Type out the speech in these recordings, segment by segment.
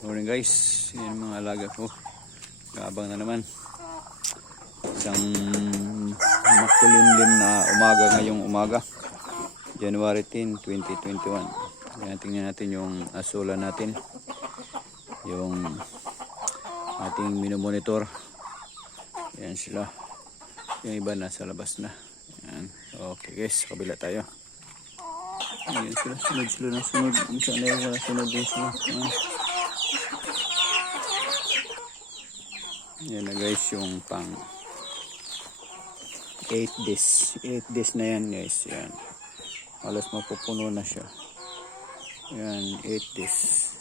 Morning guys, yan mga alaga ko. Kaabang na naman. Isang makulimlim na umaga ngayong umaga. January 10, 2021. Yan, tingnan natin yung asula natin. Yung ating minomonitor. Yan sila. Yung iba nasa labas na. Yan. Okay guys, kabila tayo. Yan sila, sunod sila ng sunod. Saan na yung sunod din sila. Yan na guys, yung pang 8 days. 8 days na yan guys. Yan. Halos mapupuno na siya. Yan, 8 days.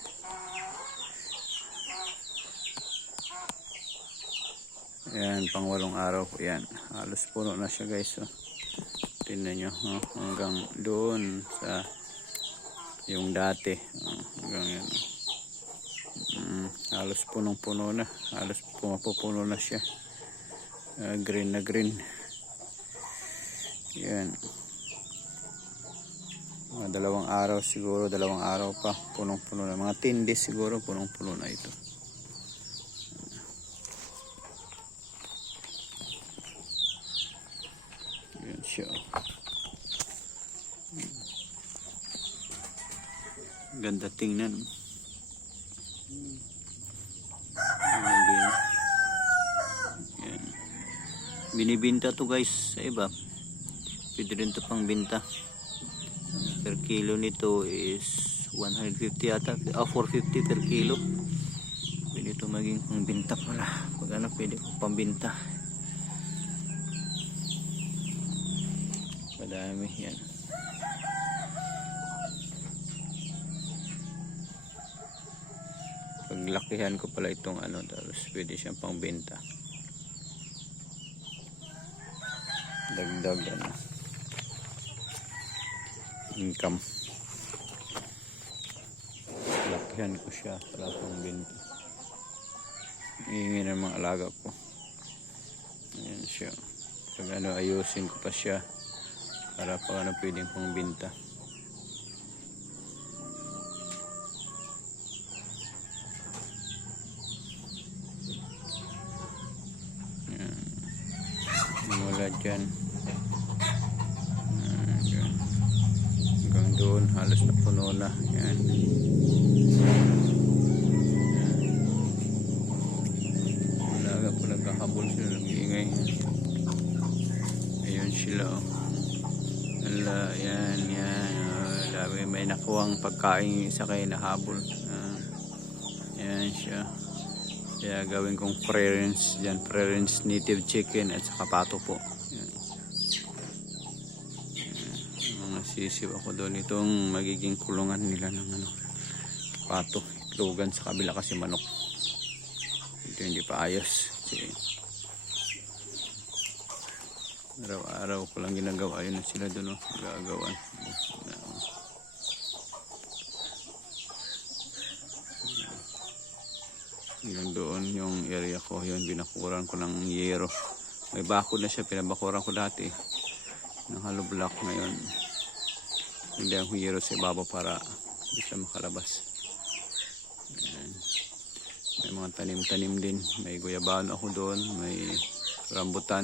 Yan, pang 8 araw po yan. Halos puno na siya guys. Oh. Tingnan nyo. Oh, hanggang doon sa yung dati. Oh, hanggang yan. Halos punong-puno na. Halos pumapupuno na siya. Green na green. Yan. Mga 2 araw siguro. 2 araw pa. Punong-puno na. Mga 10 days siguro. Punong-puno na ito. Yan siya. Ganda tingnan. Yan. Binibinta to guys sa iba. Pwede rin to pang binta. Per kilo nito is 150 ata. 450 per kilo. Pwede to maging pang binta pala. Pag ano pwede ko pang binta. Madami yan. Paglakihan ko pala itong ano, tapos pwede siyang pangbenta. Dagdag ano, income. Lakihan ko siya para pangbenta. Iingin ang mga alaga ko. Ayan siya. Pag ano, ayusin ko pa siya para pag ano pwedeng pangbenta. Mula dyan hanggang doon halos na puno na. Yan. Alaga po nagkahabol sila, nag-iingay. Ayun sila. Ala, yan. Labi, may nakuwang pagkain isa kayo nahabol. Yan siya. Kaya gawin kong pre-rinse dyan. Pre-rinse native chicken at saka pato po. Yan. Mga sisiw ako doon. Itong magiging kulungan nila ng ano, pato. Itlogan sa kabila kasi manok. Ito hindi pa ayos. Kasi araw-araw ko lang ginagawa. Ayun na sila doon. Gagawan. Yung doon yung area ko, yun binakuran ko ng yero. May bakod na siya, pinabakuran ko dati ng hollow block. Ngayon hindi ang yero sa ibabaw para hindi siya makalabas. Ayan. May mga tanim-tanim din, may guyabano ako doon, may rambutan,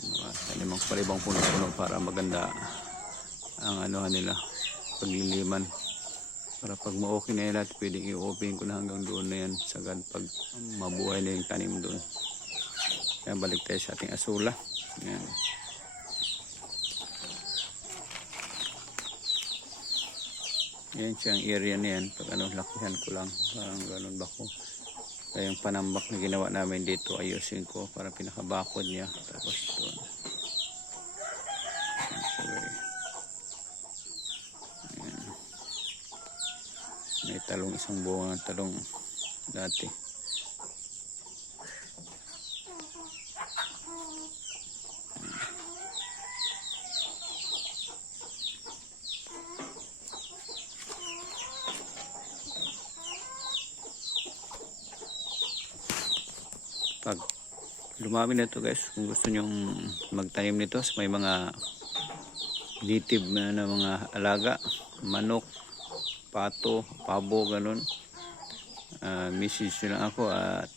mga tanim ang palibang puno-puno para maganda ang ano nila, pagliliman. Para pag ma-okay na yun lahat, pwedeng i-open ko na hanggang doon na yan. Sagad pag mabuhay na yung tanim doon. Kaya balik tayo sa ating asula. Yan. Yan siyang area na yan. Pag ano, lakihan ko lang. Parang ganun bako. Kaya yung panambak na ginawa namin dito, ayusin ko para pinakabakod niya. Tapos doon. May talong, isang buong talong dati. Pag lumami na ito guys, kung gusto nyong magtanim nito, may mga native na mga alaga, manok, pato, pabo, ganun. message nyo lang ako at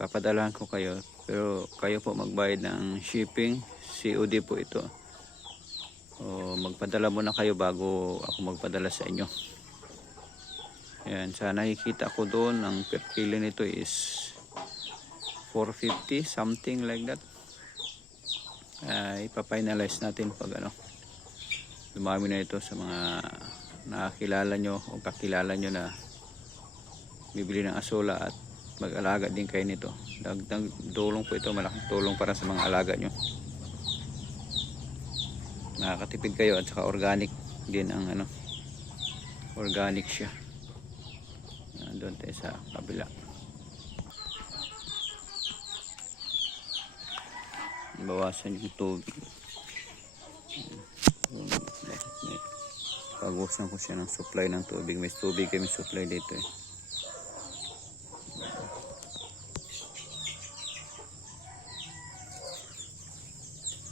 papadalahan ko kayo. Pero kayo po magbayad ng shipping. COD po ito. O magpadala muna kayo bago ako magpadala sa inyo. Yan, sa nakikita ko doon, ang per kilo nito is 450, something like that. Ipafinalize natin pag dumami na ito sa mga nakakilala nyo o kakilala nyo na bibili ng asola at mag-alaga din kayo nito. Dagdag tulong po ito, malaking tulong para sa mga alaga nyo. Nakakatipid kayo at saka organic din ang organic siya. Doon tayo sa kabila. Bawasan yung tubig. Pagusan ko siya ng supply ng tubig. May tubig kami supply dito eh.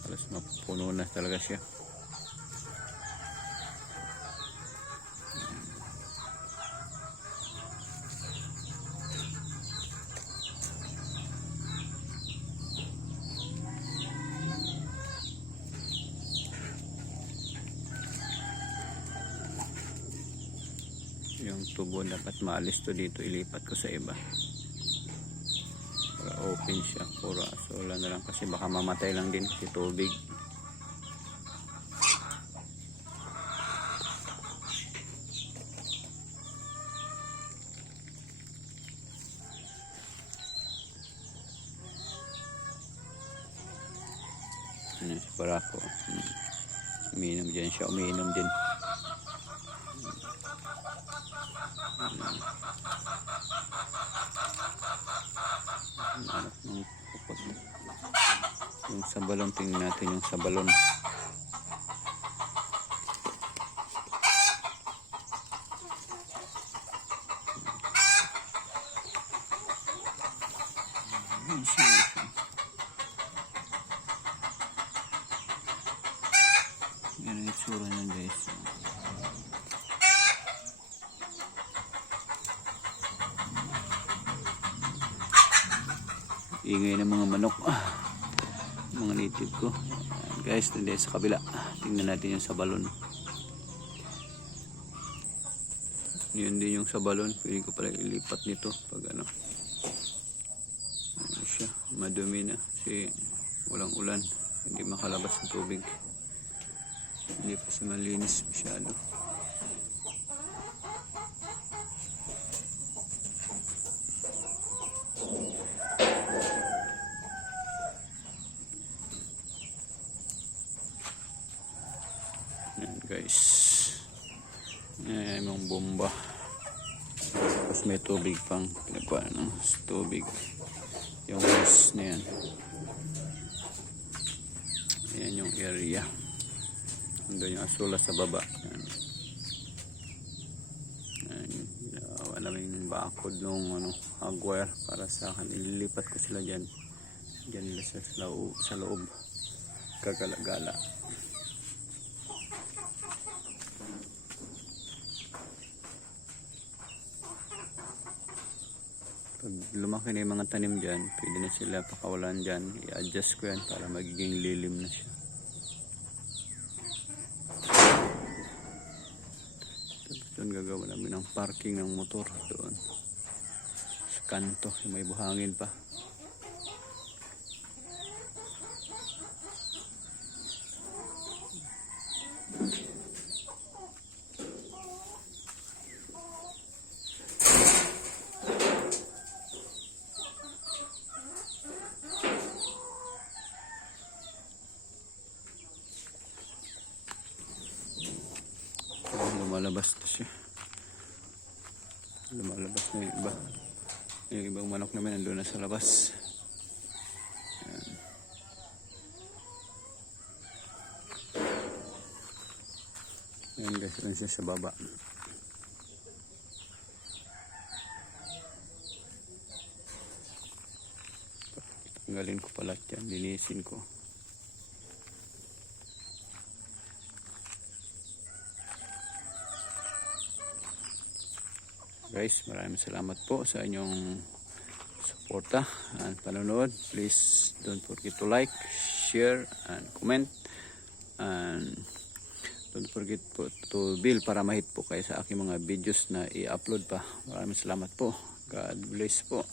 Alas mapuno na talaga siya. Yung tubo dapat maalis to dito, ilipat ko sa iba para open siya, puro asola na lang kasi baka mamatay lang din kasi tubig. Si Barako umiinom dyan siya, umiinom din. Yung sabalon, tingnan natin yung sabalon. Yan ang itsura niyan guys. Ingay ng mga manok, mga native ko. Ayan, guys, nandito sa kabila. Tingnan natin yung sabalon. Yun din yung sabalon. Pwede ko pala ilipat nito pag siya, madumi na kasi walang ulan, hindi makalabas ng tubig, hindi pa siya malinis masyado. Yan guys, yung bomba, tapos may tubig pang pinagkuha ng tubig, yung hose na yan. Yan yung area, andun yung asola sa baba. Yan. Yan, naming bakod nung hardware para sa akin, ililipat ko sila dyan nila sa loob kagalagala. Pag lumaki na yung mga tanim dyan, pwede na sila pakawalan dyan. I-adjust ko yan para magiging lilim na siya. Tapos doon gagawa namin ng parking ng motor doon sa kanto, yung may buhangin pa. Lumalabas na siya. Lumalabas na yung iba. Yung ibang manok naman nandun na sa labas. Ayan. Ayan guys, ayan siya sa baba. Tanggalin ko pala yan, linisin ko. guys, maraming salamat po sa inyong suporta and panonood. Please don't forget to like, share and comment, and don't forget po to bell para mahit po kayo sa aking mga videos na i-upload pa. Maraming salamat po. God bless po.